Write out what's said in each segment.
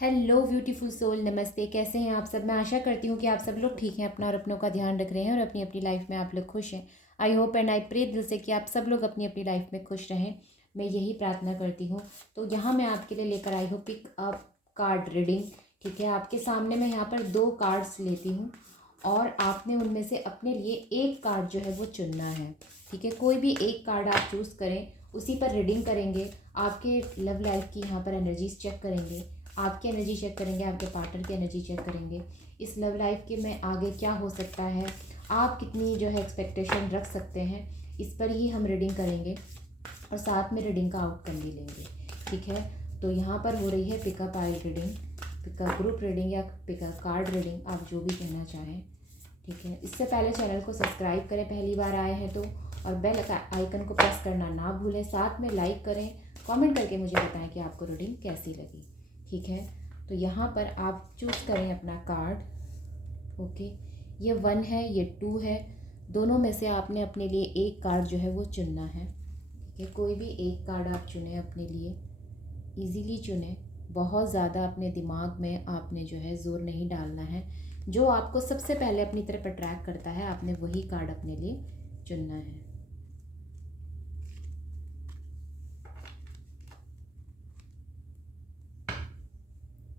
Hello beautiful soul, नमस्ते। कैसे हैं आप सब? मैं आशा करती हूँ कि आप सब लोग ठीक हैं, अपना और अपनों का ध्यान रख रहे हैं और अपनी अपनी लाइफ में आप लोग खुश हैं। I hope and I pray दिल से कि आप सब लोग अपनी अपनी लाइफ में खुश रहें। मैं यही प्रार्थना करती हूँ। तो यहाँ मैं आपके लिए लेकर आई हूँ पिक अप कार्ड रीडिंग। ठीक है, आपके सामने मैं यहाँ पर 2 कार्ड्स लेती हूँ और आपने उनमें से अपने लिए एक कार्ड जो है वो चुनना है। ठीक है, कोई भी एक कार्ड आप चूज़ करें, उसी पर रीडिंग करेंगे। आपके लव लाइफ की यहाँ पर एनर्जीज चेक करेंगे, आपकी एनर्जी चेक करेंगे, आपके पार्टनर की एनर्जी चेक करेंगे। इस लव लाइफ के में आगे क्या हो सकता है, आप कितनी जो है एक्सपेक्टेशन रख सकते हैं, इस पर ही हम रीडिंग करेंगे और साथ में रीडिंग का आउटकम भी लेंगे। ठीक है, तो यहाँ पर हो रही है पिकअप आइल रीडिंग, पिकअप ग्रुप रीडिंग या पिकअप कार्ड रीडिंग, आप जो भी कहना चाहें। ठीक है, इससे पहले चैनल को सब्सक्राइब करें पहली बार आए हैं तो, और बेल आइकन को प्रेस करना ना भूलें। साथ में लाइक करें, कमेंट करके मुझे बताएं कि आपको रीडिंग कैसी लगी। ठीक है, तो यहाँ पर आप चूज़ करें अपना कार्ड। ओके, ये 1 है, ये 2 है। दोनों में से आपने अपने लिए एक कार्ड जो है वो चुनना है। ठीक है, कोई भी एक कार्ड आप चुनें अपने लिए, इजीली चुनें। बहुत ज़्यादा अपने दिमाग में आपने जो है ज़ोर नहीं डालना है। जो आपको सबसे पहले अपनी तरफ अट्रैक्ट करता है, आपने वही कार्ड अपने लिए चुनना है।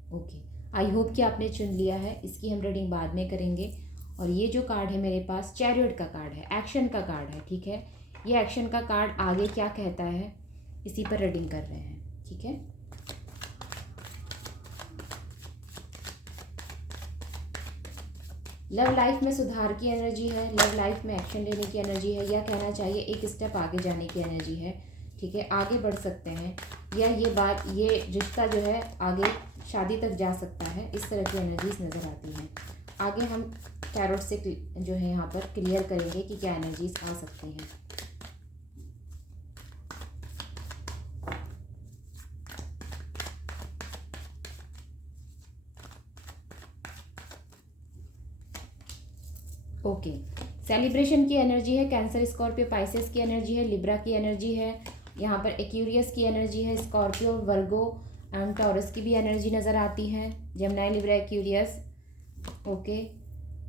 ओके, आई होप कि आपने चुन लिया है। इसकी हम रीडिंग बाद में करेंगे। और ये जो कार्ड है मेरे पास, चैरियट का कार्ड है, एक्शन का कार्ड है। ठीक है, ये एक्शन का कार्ड आगे क्या कहता है, इसी पर रीडिंग कर रहे हैं। ठीक है, लव लाइफ में सुधार की एनर्जी है, लव लाइफ में एक्शन लेने की एनर्जी है, या कहना चाहिए एक स्टेप आगे जाने की एनर्जी है। ठीक है, आगे बढ़ सकते हैं, या ये रिश्ता जो है आगे शादी तक जा सकता है। इस तरह की एनर्जीज नज़र आती हैं। आगे हम टैरोट से जो है यहाँ पर क्लियर करेंगे कि क्या एनर्जीज आ सकती हैं। ओके, सेलिब्रेशन की एनर्जी है, कैंसर, स्कॉर्पियो, पाइसेस की एनर्जी है, लिब्रा की एनर्जी है, यहाँ पर एक्यूरियस की एनर्जी है, स्कॉर्पियो, वर्गो एंड टॉरस की भी एनर्जी नज़र आती है, जेमिनी, लिब्रा, एक्यूरियस। ओके,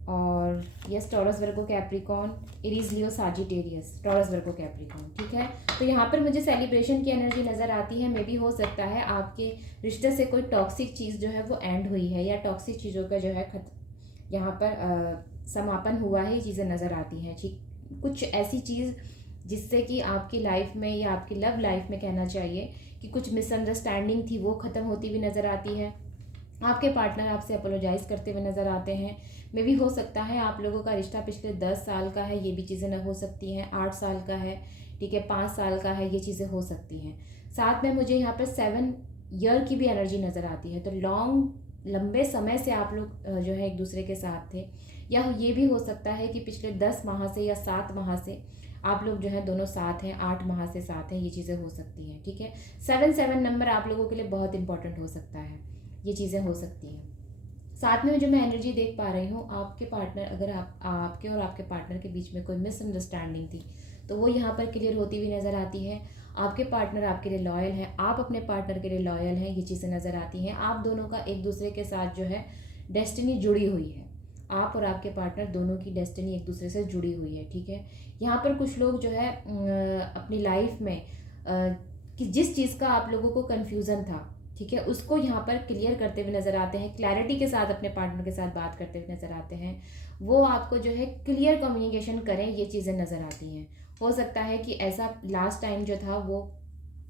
और यस, टॉरस, वर्गो, कैप्रिकॉन, एरीज, लियो, साजिटेरियस, टॉरस, वर्गो, कैप्रिकॉन। ठीक है, तो यहाँ पर मुझे सेलिब्रेशन की एनर्जी नज़र आती है। मे भी हो सकता है आपके रिश्ते से कोई टॉक्सिक चीज़ जो है वो एंड हुई है, या टॉक्सिक चीज़ों का जो है यहाँ पर समापन हुआ है, ये चीज़ें नज़र आती हैं। ठीक, कुछ ऐसी चीज़ जिससे कि आपकी लाइफ में या आपकी लव लाइफ में कहना चाहिए कि कुछ मिसअंडरस्टैंडिंग थी, वो ख़त्म होती हुई नज़र आती है। आपके पार्टनर आपसे अपोलोजाइज़ करते हुए नज़र आते हैं। मे भी हो सकता है आप लोगों का रिश्ता पिछले 10 साल का है, ये भी चीज़ें न हो सकती हैं। 8 साल का है, ठीक है, 5 साल का है, ये चीज़ें हो सकती हैं। साथ में मुझे यहाँ पर 7 ईयर की भी एनर्जी नज़र आती है। तो लंबे समय से आप लोग जो है एक दूसरे के साथ थे, या ये भी हो सकता है कि पिछले 10 माह से या 7 माह से आप लोग जो है दोनों साथ हैं, 8 माह से साथ हैं, ये चीज़ें हो सकती हैं। ठीक है, 7 नंबर आप लोगों के लिए बहुत इंपॉर्टेंट हो सकता है, ये चीज़ें हो सकती हैं। साथ में जो मैं एनर्जी देख पा रही हूँ, आपके पार्टनर, अगर आपके और आपके पार्टनर के बीच में कोई मिसअंडरस्टैंडिंग थी, तो वो यहाँ पर क्लियर होती हुई नज़र आती है। आपके पार्टनर आपके लिए लॉयल हैं, आप अपने पार्टनर के लिए लॉयल हैं, ये चीज़ें नज़र आती हैं। आप दोनों का एक दूसरे के साथ जो है डेस्टिनी जुड़ी हुई है। आप और आपके पार्टनर दोनों की डेस्टिनी एक दूसरे से जुड़ी हुई है। ठीक है, यहाँ पर कुछ लोग जो है अपनी लाइफ में कि जिस चीज़ का आप लोगों को कन्फ्यूज़न था, ठीक है, उसको यहाँ पर क्लियर करते हुए नज़र आते हैं, क्लैरिटी के साथ अपने पार्टनर के साथ बात करते हुए नज़र आते हैं। वो आपको जो है क्लियर कम्युनिकेशन करें, ये चीज़ें नज़र आती हैं। हो सकता है कि ऐसा लास्ट टाइम जो था, वो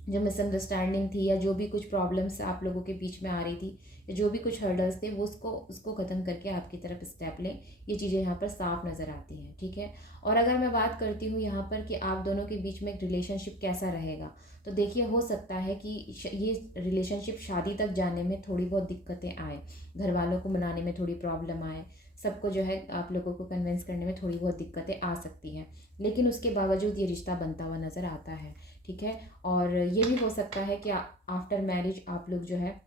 जो मिसअंडरस्टैंडिंग थी या जो भी कुछ प्रॉब्लम्स आप लोगों के बीच में आ रही थी, या जो भी कुछ हर्डल्स थे, वो उसको ख़त्म करके आपकी तरफ स्टेप लें, ये चीज़ें यहाँ पर साफ नज़र आती हैं। ठीक है, और अगर मैं बात करती हूँ यहाँ पर कि आप दोनों के बीच में एक रिलेशनशिप कैसा रहेगा, तो देखिए, हो सकता है कि ये रिलेशनशिप शादी तक जाने में थोड़ी बहुत दिक्कतें आए, घर वालों को मनाने में थोड़ी प्रॉब्लम आए, सबको जो है आप लोगों को कन्विंस करने में थोड़ी बहुत दिक्कतें आ सकती हैं, लेकिन उसके बावजूद ये रिश्ता बनता हुआ नज़र आता है। ठीक है, और ये भी हो सकता है कि आफ्टर मैरिज आप लोग जो है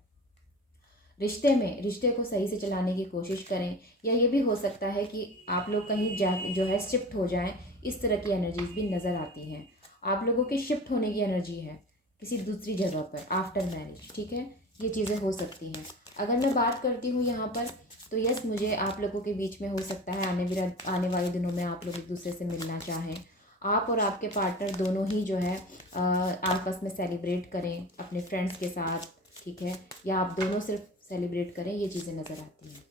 रिश्ते को सही से चलाने की कोशिश करें, या ये भी हो सकता है कि आप लोग कहीं जा जो है शिफ्ट हो जाएं। इस तरह की एनर्जीज भी नज़र आती हैं। आप लोगों के शिफ्ट होने की एनर्जी है किसी दूसरी जगह पर आफ्टर मैरिज। ठीक है, ये चीज़ें हो सकती हैं। अगर मैं बात करती हूँ यहाँ पर, तो यस, मुझे आप लोगों के बीच में हो सकता है आने वाले दिनों में आप लोग एक दूसरे से मिलना चाहें। आप और आपके पार्टनर दोनों ही जो है आपस में सेलिब्रेट करें अपने फ्रेंड्स के साथ, ठीक है, या आप दोनों सिर्फ सेलिब्रेट करें, ये चीज़ें नज़र आती हैं।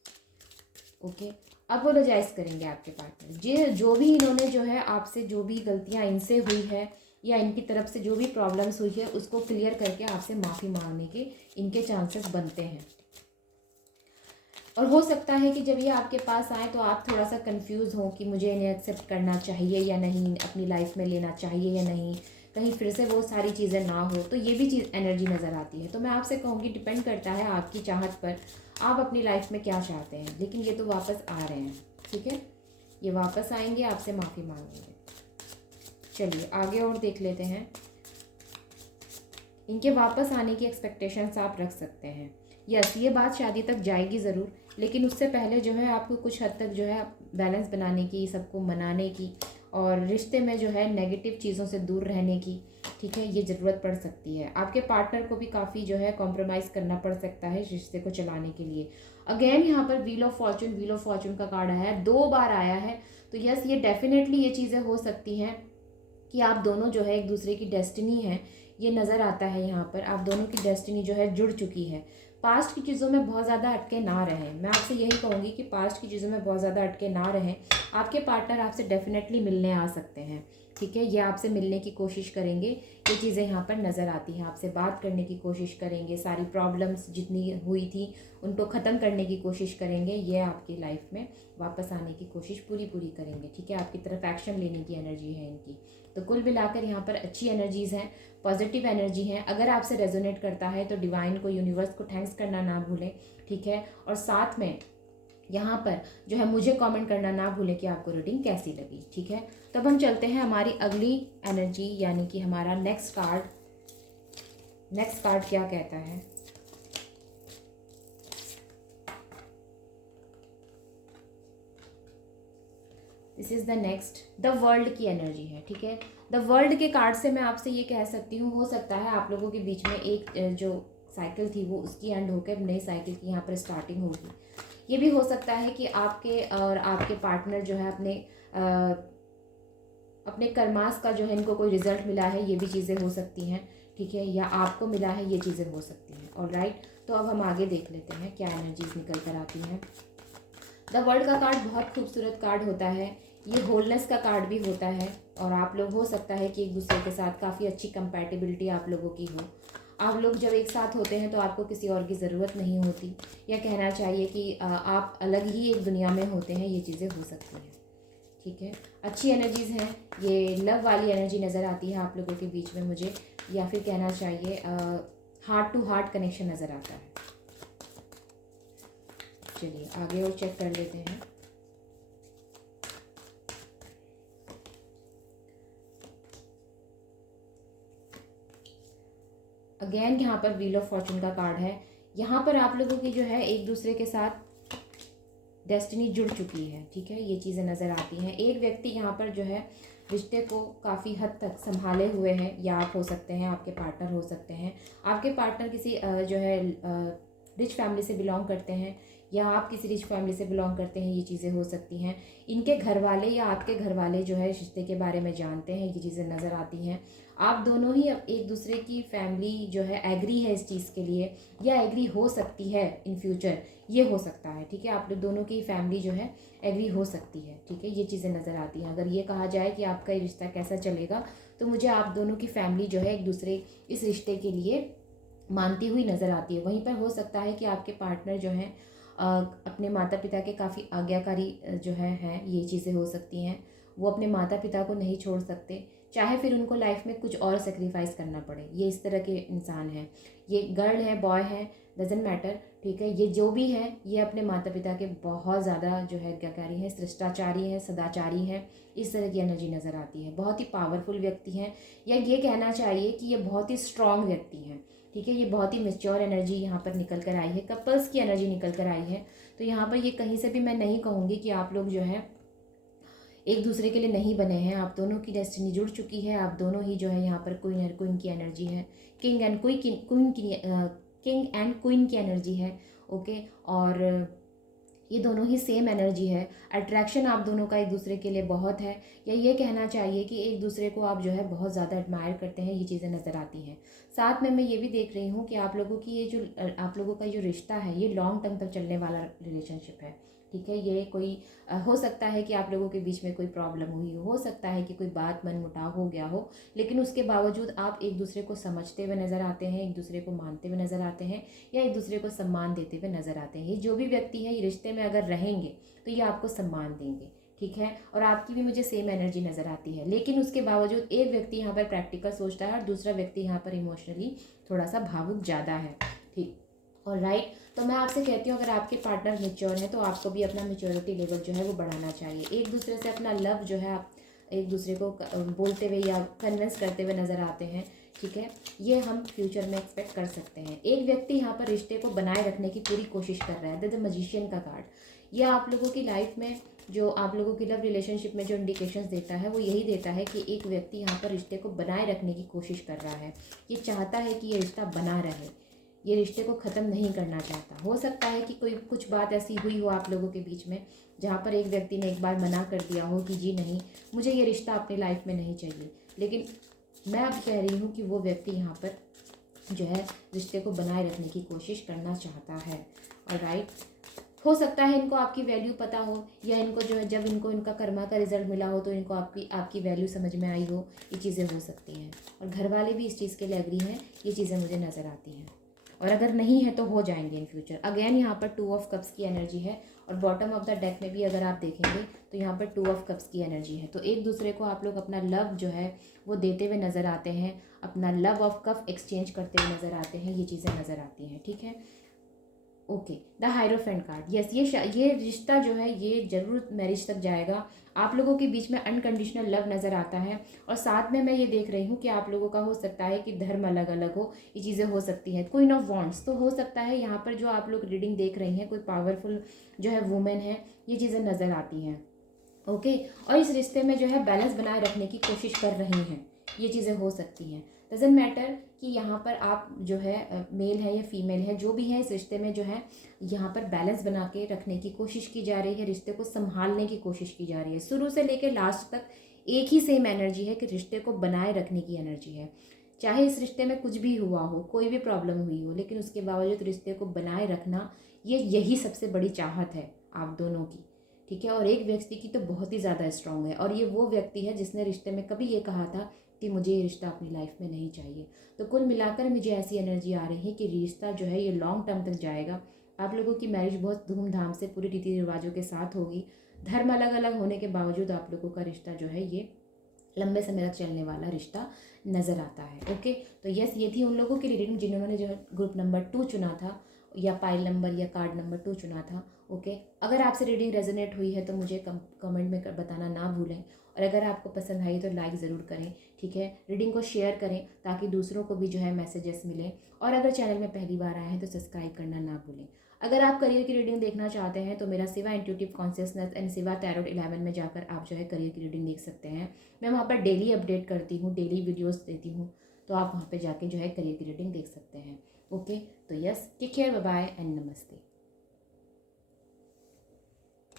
ओके, अपोलोजाइज़ करेंगे आपके पार्टनर जो भी इन्होंने जो है आपसे जो भी गलतियाँ इनसे हुई है या इनकी तरफ से जो भी प्रॉब्लम्स हुई है उसको क्लियर करके आपसे माफ़ी मांगने के इनके चांसेस बनते हैं। और हो सकता है कि जब ये आपके पास आए तो आप थोड़ा सा कंफ्यूज हों कि मुझे इन्हें एक्सेप्ट करना चाहिए या नहीं, अपनी लाइफ में लेना चाहिए या नहीं, कहीं फिर से वो सारी चीज़ें ना हो, तो ये भी चीज़ एनर्जी नज़र आती है। तो मैं आपसे कहूँगी डिपेंड करता है आपकी चाहत पर, आप अपनी लाइफ में क्या चाहते हैं। लेकिन ये तो वापस आ रहे हैं, ठीक है, ये वापस आएंगे, आपसे माफ़ी मांगेंगे। चलिए आगे और देख लेते हैं। इनके वापस आने की एक्सपेक्टेशंस आप रख सकते हैं। यस, ये बात शादी तक जाएगी ज़रूर, लेकिन उससे पहले जो है आपको कुछ हद तक जो है बैलेंस बनाने की, सबको मनाने की और रिश्ते में जो है नेगेटिव चीज़ों से दूर रहने की, ठीक है, ये ज़रूरत पड़ सकती है। आपके पार्टनर को भी काफ़ी जो है कॉम्प्रोमाइज़ करना पड़ सकता है रिश्ते को चलाने के लिए। अगेन यहाँ पर व्हील ऑफ फॉर्चून का कार्ड है, 2 बार आया है। तो यस, ये डेफिनेटली ये चीज़ें हो सकती हैं कि आप दोनों जो है एक दूसरे की डेस्टिनी है, ये नज़र आता है। यहाँ पर आप दोनों की डेस्टिनी जो है जुड़ चुकी है। पास्ट की चीज़ों में बहुत ज़्यादा अटके ना रहें, मैं आपसे यही कहूँगी कि पास्ट की चीज़ों में बहुत ज़्यादा अटके ना रहें। आपके पार्टनर आपसे डेफिनेटली मिलने आ सकते हैं, ठीक है, ये आपसे मिलने की कोशिश करेंगे, ये चीज़ें यहाँ पर नज़र आती हैं। आपसे बात करने की कोशिश करेंगे, सारी प्रॉब्लम्स जितनी हुई थी उनको ख़त्म करने की कोशिश करेंगे, ये आपकी लाइफ में वापस आने की कोशिश पूरी करेंगे, ठीक है, आपकी तरफ एक्शन लेने की एनर्जी है इनकी। तो कुल मिलाकर यहाँ पर अच्छी एनर्जीज़ हैं, पॉजिटिव एनर्जी हैं। अगर आपसे रेजोनेट करता है तो डिवाइन को, यूनिवर्स को थैंक्स करना ना भूलें, ठीक है, और साथ में यहाँ पर जो है मुझे कमेंट करना ना भूलें कि आपको रीडिंग कैसी लगी, ठीक है। तो अब हम चलते हैं हमारी अगली एनर्जी, यानी कि हमारा नेक्स्ट कार्ड क्या कहता है। This is the next, the world की एनर्जी है, ठीक है। द वर्ल्ड के कार्ड से मैं आपसे ये कह सकती हूँ, हो सकता है आप लोगों के बीच में एक जो साइकिल थी वो उसकी एंड होकर नई साइकिल की यहाँ पर स्टार्टिंग होगी। ये भी हो सकता है कि आपके और आपके पार्टनर जो है अपने कर्मास का जो है इनको कोई रिजल्ट मिला है, ये भी चीज़ें हो सकती हैं, ठीक है, या आपको मिला है, ये चीज़ें हो सकती हैं। ऑलराइट, तो अब हम आगे देख लेते हैं क्या एनर्जीज निकल कर आती हैं। द वर्ल्ड का कार्ड बहुत खूबसूरत कार्ड होता है, ये होलनेस का कार्ड भी होता है, और आप लोग हो सकता है कि एक दूसरे के साथ काफ़ी अच्छी कंपैटिबिलिटी आप लोगों की हो। आप लोग जब एक साथ होते हैं तो आपको किसी और की ज़रूरत नहीं होती, या कहना चाहिए कि आप अलग ही एक दुनिया में होते हैं, ये चीज़ें हो सकती हैं, ठीक है। अच्छी एनर्जीज़ हैं, ये लव वाली एनर्जी नज़र आती है आप लोगों के बीच में मुझे, या फिर कहना चाहिए हार्ट टू हार्ट कनेक्शन नज़र आता है। चलिए आगे और चेक कर लेते हैं। अगेन यहाँ पर व्हील ऑफ फॉर्चून का कार्ड है। यहाँ पर आप लोगों की जो है एक दूसरे के साथ डेस्टिनी जुड़ चुकी है, ठीक है, ये चीज़ें नज़र आती हैं। एक व्यक्ति यहाँ पर जो है रिश्ते को काफ़ी हद तक संभाले हुए हैं, या आप हो सकते हैं, आपके पार्टनर हो सकते हैं। आपके पार्टनर किसी जो है रिच फैमिली से बिलोंग करते हैं, या आप किसी रिच फैमिली से बिलोंग करते हैं, ये चीज़ें हो सकती हैं। इनके घर वाले या आपके घर वाले जो है रिश्ते के बारे में जानते हैं, ये चीज़ें नज़र आती हैं। आप दोनों ही अब एक दूसरे की फैमिली जो है एग्री है इस चीज़ के लिए, या एग्री हो सकती है इन फ्यूचर, ये हो सकता है, ठीक है, आप लोग दोनों की फैमिली जो है एग्री हो सकती है, ठीक है, ये चीज़ें नज़र आती हैं। अगर ये कहा जाए कि आपका ये रिश्ता कैसा चलेगा, तो मुझे आप दोनों की फैमिली जो है एक दूसरे इस रिश्ते के लिए मानती हुई नज़र आती है। वहीं पर हो सकता है कि आपके पार्टनर जो हैं अपने माता पिता के काफ़ी आज्ञाकारी जो हैं, ये चीज़ें हो सकती हैं। वो अपने माता पिता को नहीं छोड़ सकते, चाहे फिर उनको लाइफ में कुछ और सेक्रीफाइस करना पड़े, ये इस तरह के इंसान हैं। ये गर्ल है, बॉय है, डजेंट मैटर, ठीक है, ये जो भी है, ये अपने माता पिता के बहुत ज़्यादा जो है आज्ञाकारी हैं, शिष्टाचारी हैं, सदाचारी हैं, इस तरह की एनर्जी नज़र आती है। बहुत ही पावरफुल व्यक्ति हैं, या ये कहना चाहिए कि ये बहुत ही स्ट्रॉन्ग व्यक्ति हैं, ठीक है, ये बहुत ही मेच्योर एनर्जी यहाँ पर निकल कर आई है, कपल्स की एनर्जी निकल कर आई है। तो यहाँ पर ये कहीं से भी मैं नहीं कहूँगी कि आप लोग जो है एक दूसरे के लिए नहीं बने हैं। आप दोनों की डेस्टिनी जुड़ चुकी है, आप दोनों ही जो है यहाँ पर क्वीन एंड क्वीन की एनर्जी है, किंग एंड क्वीन की किंग एंड क्वीन की एनर्जी है। ओके, और ये दोनों ही सेम एनर्जी है। अट्रैक्शन आप दोनों का एक दूसरे के लिए बहुत है, या ये कहना चाहिए कि एक दूसरे को आप जो है बहुत ज़्यादा एडमायर करते हैं, ये चीज़ें नज़र आती हैं। साथ में मैं ये भी देख रही हूँ कि आप लोगों की ये जो आप लोगों का जो रिश्ता है ये लॉन्ग टर्म तक चलने वाला रिलेशनशिप है। ठीक है, ये कोई हो सकता है कि आप लोगों के बीच में कोई प्रॉब्लम हुई हो सकता है कि कोई बात मनमुटाव हो गया हो, लेकिन उसके बावजूद आप एक दूसरे को समझते हुए नज़र आते हैं, एक दूसरे को मानते हुए नज़र आते हैं, या एक दूसरे को सम्मान देते हुए नज़र आते हैं। ये जो भी व्यक्ति है ये रिश्ते में अगर रहेंगे तो ये आपको सम्मान देंगे। ठीक है, और आपकी भी मुझे सेम एनर्जी नज़र आती है, लेकिन उसके बावजूद एक व्यक्ति यहाँ पर प्रैक्टिकल सोचता है और दूसरा व्यक्ति यहाँ पर इमोशनली थोड़ा सा भावुक ज़्यादा है। ठीक, और राइट, तो मैं आपसे कहती हूँ अगर आपके पार्टनर मेच्योर हैं तो आपको भी अपना मेच्योरिटी लेवल जो है वो बढ़ाना चाहिए। एक दूसरे से अपना लव जो है आप एक दूसरे को बोलते हुए या कन्विंस करते हुए नज़र आते हैं। ठीक है, ये हम फ्यूचर में एक्सपेक्ट कर सकते हैं। एक व्यक्ति यहाँ पर रिश्ते को बनाए रखने की पूरी कोशिश कर रहा है, द मजिशियन का कार्ड। ये आप लोगों की लाइफ में जो आप लोगों की लव रिलेशनशिप में जो इंडिकेशंस देता है वो यही देता है कि एक व्यक्ति यहाँ पर रिश्ते को बनाए रखने की कोशिश कर रहा है। ये चाहता है कि ये रिश्ता बना रहे, ये रिश्ते को ख़त्म नहीं करना चाहता। हो सकता है कि कोई कुछ बात ऐसी हुई हो आप लोगों के बीच में जहाँ पर एक व्यक्ति ने एक बार मना कर दिया हो कि जी नहीं, मुझे ये रिश्ता अपनी लाइफ में नहीं चाहिए, लेकिन मैं अब कह रही हूँ कि वो व्यक्ति यहाँ पर जो है रिश्ते को बनाए रखने की कोशिश करना चाहता है। और राइट, हो सकता है इनको आपकी वैल्यू पता हो, या इनको जो है जब इनको इनका कर्मा का रिजल्ट मिला हो तो इनको आपकी वैल्यू समझ में आई हो, ये चीज़ें हो सकती हैं। और घर वाले भी इस चीज़ के लिए एग्री हैं, ये चीज़ें मुझे नज़र आती हैं। और अगर नहीं है तो हो जाएंगे इन फ्यूचर। अगेन यहाँ पर 2 ऑफ कप्स की एनर्जी है, और बॉटम ऑफ द डेक में भी अगर आप देखेंगे तो यहाँ पर 2 ऑफ कप्स की एनर्जी है। तो एक दूसरे को आप लोग अपना लव जो है वो देते हुए नज़र आते हैं, अपना लव ऑफ कप एक्सचेंज करते हुए नज़र आते हैं, ये चीज़ें नज़र आती हैं। ठीक है, okay, the hierophant card, yes, ये रिश्ता जो है ये जरूर मैरिज तक जाएगा। आप लोगों के बीच में अनकंडीशनल लव नज़र आता है, और साथ में मैं ये देख रही हूँ कि आप लोगों का हो सकता है कि धर्म अलग अलग हो, ये चीज़ें हो सकती हैं। क्वीन ऑफ वॉन्ड्स, तो हो सकता है यहाँ पर जो आप लोग रीडिंग देख रही हैं कोई पावरफुल जो है वुमेन है, ये चीज़ें नज़र आती हैं। ओके, और इस रिश्ते में जो है बैलेंस बनाए रखने की कोशिश कर रही हैं, ये चीज़ें हो सकती हैं। डजेंट मैटर कि यहाँ पर आप जो है मेल है या फीमेल है, जो भी है इस रिश्ते में जो है यहाँ पर बैलेंस बना के रखने की कोशिश की जा रही है, रिश्ते को संभालने की कोशिश की जा रही है। शुरू से लेकर लास्ट तक एक ही सेम एनर्जी है कि रिश्ते को बनाए रखने की एनर्जी है। चाहे इस रिश्ते में कुछ भी हुआ हो, कोई भी प्रॉब्लम हुई हो, लेकिन उसके बावजूद रिश्ते को बनाए रखना यही सबसे बड़ी चाहत है आप दोनों की। ठीक है, और एक व्यक्ति की तो बहुत ही ज़्यादा स्ट्रांग है, और ये वो व्यक्ति है जिसने रिश्ते में कभी ये कहा था कि मुझे ये रिश्ता अपनी लाइफ में नहीं चाहिए। तो कुल मिलाकर मुझे ऐसी एनर्जी आ रही है कि रिश्ता जो है ये लॉन्ग टर्म तक जाएगा। आप लोगों की मैरिज बहुत धूमधाम से पूरी रीति रिवाजों के साथ होगी। धर्म अलग अलग होने के बावजूद आप लोगों का रिश्ता जो है ये लंबे समय तक चलने वाला रिश्ता नज़र आता है। ओके, तो यस, ये थी उन लोगों की रीडिंग जिन्होंने जो है ग्रुप नंबर 2 चुना था, या पाइल नंबर या कार्ड नंबर 2 चुना था। ओके, अगर आपसे रीडिंग रेजोनेट हुई है तो मुझे कमेंट में बताना ना भूलें, और अगर आपको पसंद आई तो लाइक ज़रूर करें। ठीक है, रीडिंग को शेयर करें ताकि दूसरों को भी जो है मैसेजेस मिलें, और अगर चैनल में पहली बार आए हैं तो सब्सक्राइब करना ना भूलें। अगर आप करियर की रीडिंग देखना चाहते हैं तो मेरा सिवा इंट्यूटिव कॉन्शियसनेस एंड सिवा टैरोट 11 में जाकर आप जो है करियर की रीडिंग देख सकते हैं। मैं वहाँ पर डेली अपडेट करती हूँ, डेली वीडियोस देती हूँ, तो आप वहाँ पे जाके जो है करियर की रीडिंग देख सकते हैं। ओके, तो yes, take care, bye bye and नमस्ते।